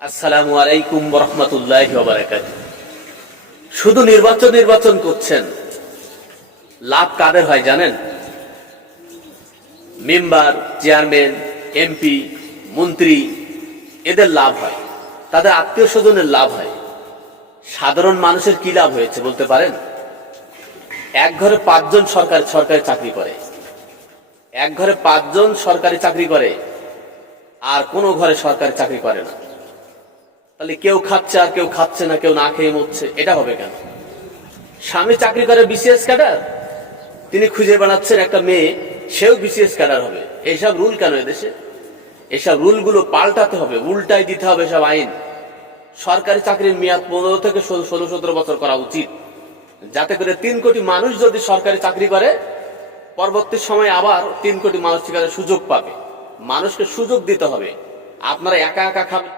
আসসালামু আলাইকুম ওয়া রাহমাতুল্লাহি ওয়া বারাকাতুহু। শুধু নির্বাচন করছেন, লাভ কাদের হয় জানেন? মেম্বার, চেয়ারম্যান, এমপি, মন্ত্রী, এদের লাভ হয়, তাদের আত্মীয় স্বজনের লাভ হয়। সাধারণ মানুষের কি লাভ হয়েছে বলতে পারেন? এক ঘরে 5 জন সরকারি চাকরি করে, এক ঘরে 5 জন সরকারি চাকরি করে, আর কোনো ঘরে সরকারি চাকরি করে না। তাহলে কেউ খাচ্ছে আর কেউ খাচ্ছে না, কেউ না খেয়ে মরছে, এটা হবে কেন? স্বামী চাকরি করে বিসিএস ক্যাডার, তিনি খুঁজে বেড়াচ্ছেন একটা মেয়ে, সেও বিসিএস ক্যাডার হবে। এইসব রুল কেন এদেশে? এসব রুলগুলো পাল্টাতে হবে, উল্টাই দিতে হবে সব আইন। সরকারি চাকরির মেয়াদ 15 থেকে 16-17 বছর করা উচিত, যাতে করে 3 কোটি মানুষ যদি সরকারি চাকরি করে, পরবর্তী সময় আবার 3 কোটি মানুষ সুযোগ পাবে। মানুষকে সুযোগ দিতে হবে। আপনারা একা একা খাবেন।